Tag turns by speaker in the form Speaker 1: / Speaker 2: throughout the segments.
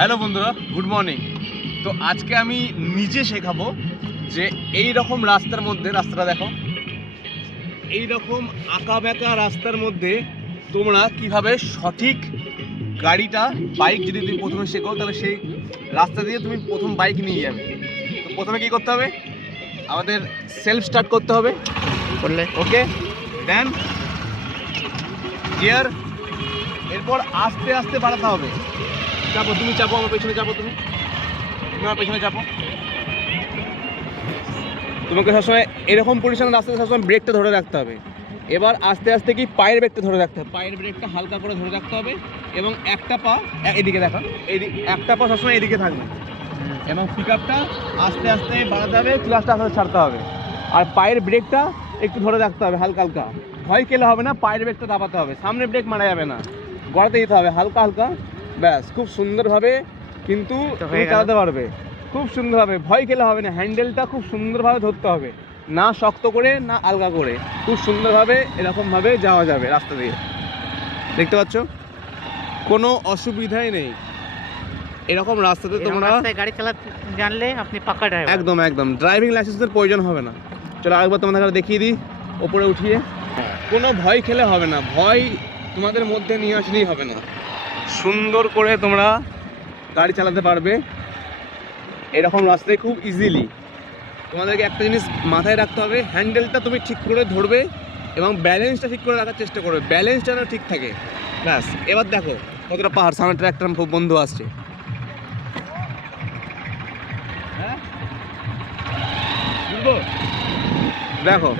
Speaker 1: Hello বন্ধুরা good morning. তো আজকে আমি নিজে শেখাবো যে এই রকম রাস্তার মধ্যে রাস্তাটা দেখো এই রকম আঁকা বেঁকা রাস্তার মধ্যে তোমরা কীভাবে সঠিক গাড়িটা বাইক যদি তুমি প্রথমে শেখো তাহলে সেই রাস্তা দিয়ে তুমি প্রথম বাইক নিয়ে যাবে। তো প্রথমে কি করতে হবে? আমাদের সেলফ স্টার্ট করতে হবে।
Speaker 2: করলে।
Speaker 1: ওকে? দেন গিয়ার এরপর আস্তে আস্তে বাড়াতে হবে। চাপো তুমি চাপো আমার পেছনে চাপো তুমি। তুমি আমার পেছনে চাপো তোমাকে সবসময় এরকম পজিশনে রাস্তাতে সবসময় ব্রেকটা ধরে রাখতে হবে। এবার আস্তে আস্তে কি পায়ের ব্রেকটা ধরে রাখতে হবে? পায়ের ব্রেকটা হালকা করে ধরে রাখতে হবে এবং একটা পা এদিকে দেখা এদিকে একটা পা সবসময় এদিকে থাকবে। এবং পিক আপটা আস্তে আস্তে বাড়াতে হবে ক্লাসটা আস্তে আস্তে ছাড়তে হবে। আর পায়ের ব্রেকটা একটু ধরে রাখতে হবে হালকা হালকা। ভয় কেলে হবে না পায়ের ব্রেকটা দাবাতে হবে। সামনে ব্রেক মারা যাবে না। গড়াতে দিতে হবে হালকা হালকা। ব্যাস খুব সুন্দরভাবে কিন্তু। চালাতে পারবে। খুব সুন্দরভাবে ভয় খেলে হবে না হ্যান্ডেলটা খুব সুন্দরভাবে ধরতে হবে। না শক্ত করে না আলগা করে খুব সুন্দরভাবে এরকমভাবে যাওয়া যাবে রাস্তা দিয়ে। দেখতে পাচ্ছ? কোনো অসুবিধাই নেই। এরকম রাস্তাতে তোমরা
Speaker 2: গাড়ি চালাতে জানলে আপনি পাক্কা ড্রাইভার
Speaker 1: একদম একদম। ড্রাইভিং লাইসেন্সের প্রয়োজন হবে না। চলো আরেকবার তোমাদের দেখিয়ে দিই ওপরে উঠিয়ে। কোনো ভয় খেলে হবে না ভয় তোমাদের মধ্যে নিয়ে আসলেই হবে না। সুন্দর করে তোমরা গাড়ি চালাতে পারবে। এরকম রাস্তায় খুব ইজিলি তোমাদেরকে একটা জিনিস মাথায় রাখতে হবে হ্যান্ডেলটা তুমি ঠিক করে ধরবে এবং ব্যালেন্সটা ঠিক করে রাখার চেষ্টা করবে। ব্যালেন্সটা যেন ঠিক থাকে। ব্যাস, এবার দেখো কতটা পাহাড়। সামনে ট্র্যাক্টর বন্ধু আসছে। হ্যাঁ? দেখো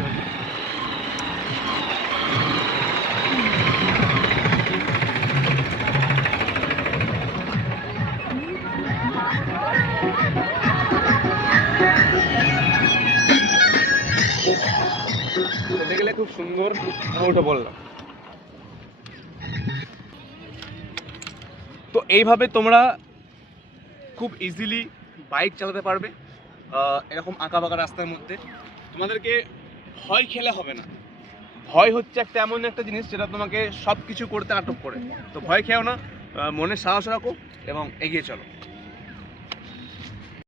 Speaker 1: খুব সুন্দর উঠে বললাম। তো এইভাবে তোমরা খুব ইজিলি বাইক চালাতে পারবে এরকম আঁকা বাঁকা রাস্তার মধ্যে। তোমাদেরকে ভয় খেলে হবে না। ভয় হচ্ছে একটা এমন একটা জিনিস যেটা তোমাকে সব কিছু করতে আটক করে। তো ভয় খেও না মনে সাহস রাখো এবং এগিয়ে চলো।